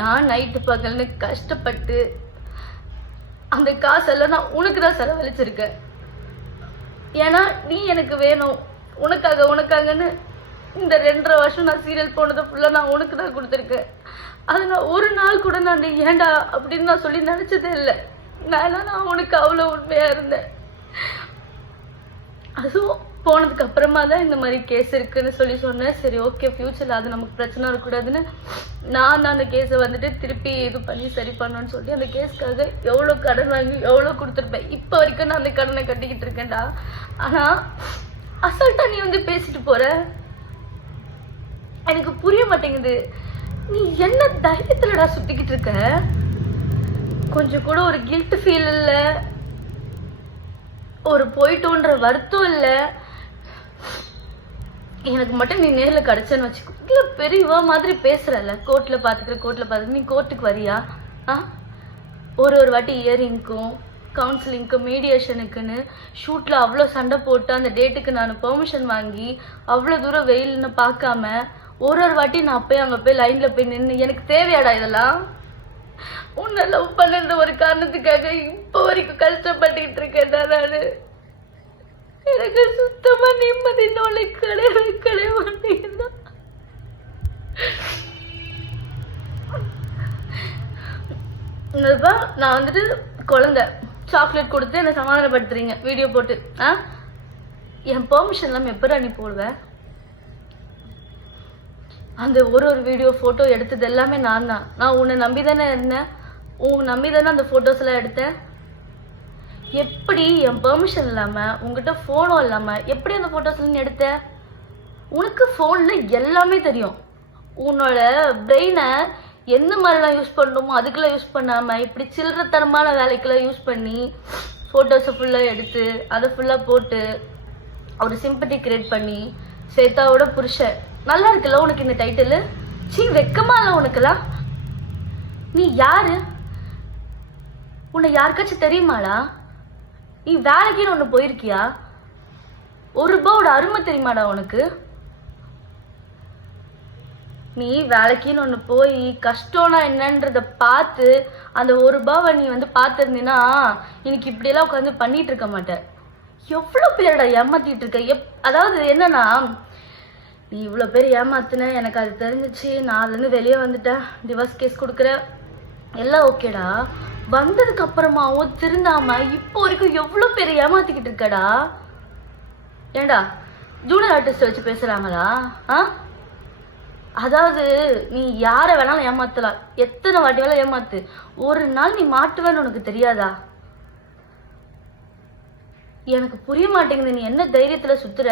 நான் நைட்டு பகல்னு கஷ்டப்பட்டு அந்த காசெல்லாம் நான் உனக்கு தான் செலவழிச்சிருக்கேன். ஏன்னா நீ எனக்கு வேணும், உனக்காகன்னு இந்த 2.5 வருஷம் நான் சீரியல் போனதை ஃபுல்லாக நான் உனக்கு தான் கொடுத்துருக்கேன். அது நான் ஒரு நாள் கூட நான் ஏண்டா அப்படின்னு நான் சொல்லி நினச்சதே இல்லை. நான் உனக்கு அவ்வளோ உண்மையாக இருந்தேன். அதுவும் போனதுக்கு அப்புறமா தான் இந்த மாதிரி கேஸ் இருக்குன்னு சொல்லி சொன்னேன். சரி ஓகே, ஃபியூச்சரில் அது நமக்கு பிரச்சனை இருக்கக்கூடாதுன்னு நான் அந்த கேஸை வந்துட்டு திருப்பி இது பண்ணி சரி பண்ணணும்னு சொல்லி அந்த கேஸ்க்காக எவ்வளோ கடன் வாங்கி எவ்வளோ கொடுத்துருப்பேன். இப்போ வரைக்கும் நான் அந்த கடனை கட்டிக்கிட்டு இருக்கேன்டா. ஆனால் அசால்ட்டா நீ வந்து பேசிட்டு போற. எனக்கு புரிய மாட்டேங்குது. நீ என்ன தைரியத்துலடா சுத்திக்கிட்டு இருக்க? கொஞ்சம் கூட ஒரு கில்ட் ஃபீல் இல்லை, ஒரு போயிட்டோன்ற வருத்தம் இல்லை. எனக்கு மட்டும் நீ நேரில் கிடைச்சேன்னு வச்சுக்கோ. இல்லை பெரியவா மாதிரி பேசுறல, கோர்ட்டில் பார்த்துக்கிற நீ கோர்ட்டுக்கு வரியா? ஒரு வாட்டி இயரிங்க்கும் கவுன்சிலிங்க்கும் மீடியேஷனுக்குன்னு ஷூட்டில் அவ்வளோ சண்டை போட்டு அந்த டேட்டுக்கு நான் பெர்மிஷன் வாங்கி அவ்வளோ தூரம் வெயில்னு பார்க்காம ஒரு வாட்டி நான் போய் அங்கே போய் லைனில் போய் நின்று எனக்கு தேவையாடா இதெல்லாம்? உன்னை லவ் பண்ணுற ஒரு காரணத்துக்காக இப்போ வரைக்கும் கஷ்டப்பட்டுக்கிட்டு இருக்கேன்டா நான். எனக்கு சுத்தமா நிம்மதி நோலை கிடையவே மாட்டேங்குதா. நான் வந்துட்டு குழந்தை சாக்லேட் கொடுத்து என்னை சமாதானப்படுத்துறீங்க வீடியோ போட்டு. என் பெர்மிஷன் இல்லாமல் எப்படா நீ போடுவேன்? அந்த ஒரு வீடியோ ஃபோட்டோ எடுத்தது எல்லாமே நான் தான். நான் உன்னை நம்பி தானே இருந்தேன், உன்னை நம்பி தானே அந்த ஃபோட்டோஸ் எல்லாம் எடுத்தேன். எப்படி என் பெர்மிஷன் இல்லாமல் உங்ககிட்ட ஃபோனும் இல்லாமல் எப்படி அந்த ஃபோட்டோஸ்லாம் எடுத்த? உனக்கு ஃபோனில் எல்லாமே தெரியும். உன்னோட பிரெயினை எந்த மாதிரிலாம் யூஸ் பண்ணணுமோ அதுக்கெல்லாம் யூஸ் பண்ணாமல் இப்படி சில்லறத்தனமான வேலைக்கெல்லாம் யூஸ் பண்ணி ஃபோட்டோஸை ஃபுல்லாக எடுத்து அதை ஃபுல்லாக போட்டு ஒரு சிம்பத்தி கிரியேட் பண்ணி சேத்தாவோட புருஷன். நல்லா இருக்குல்ல உனக்கு இந்த டைட்டில்? வெக்கமா இல்லை உனக்குலாம்? நீ யாரு? உன்னை யாருக்காச்சும் தெரியுமாடா? நீ வேலைக்குன்னு ஒன்று போயிருக்கியா? ₹1 அருமை தெரியுமாடா உனக்கு? நீ வேலைக்குன்னு ஒன்று போய் கஷ்டம்னா என்னன்றத பார்த்து அந்த ₹1 நீ வந்து பார்த்துருந்தீன்னா இன்னைக்கு இப்படியெல்லாம் உட்காந்து பண்ணிட்டு இருக்க மாட்டேன். எவ்வளோ பேரோட ஏமாத்திட்டு இருக்க. அதாவது என்னன்னா, நீ இவ்வளோ பேர் ஏமாத்துன, எனக்கு அது தெரிஞ்சிச்சு, நான் அதுலேருந்து வெளியே வந்துட்டேன், டிவோர்ஸ் கேஸ் கொடுக்குற எல்லாம் ஓகேடா. வந்ததுக்கு அப்புறமாவும் திருந்தாம இப்போ வரைக்கும் எவ்வளோ பேர் ஏமாத்திக்கிட்டு இருக்கடா. ஏண்டா ஜூனியர் ஆர்டிஸ்ட் வச்சு பேசுறாங்களா? அதாவது நீ யாரை வேணாலும் ஏமாத்தலாம், எத்தனை வாட்டி வேணாலும் ஏமாத்து, ஒரு நாள் நீ மாட்டுவேன்னு உனக்கு தெரியாதா? எனக்கு புரிய மாட்டேங்குது நீ என்ன தைரியத்துல சுத்துற.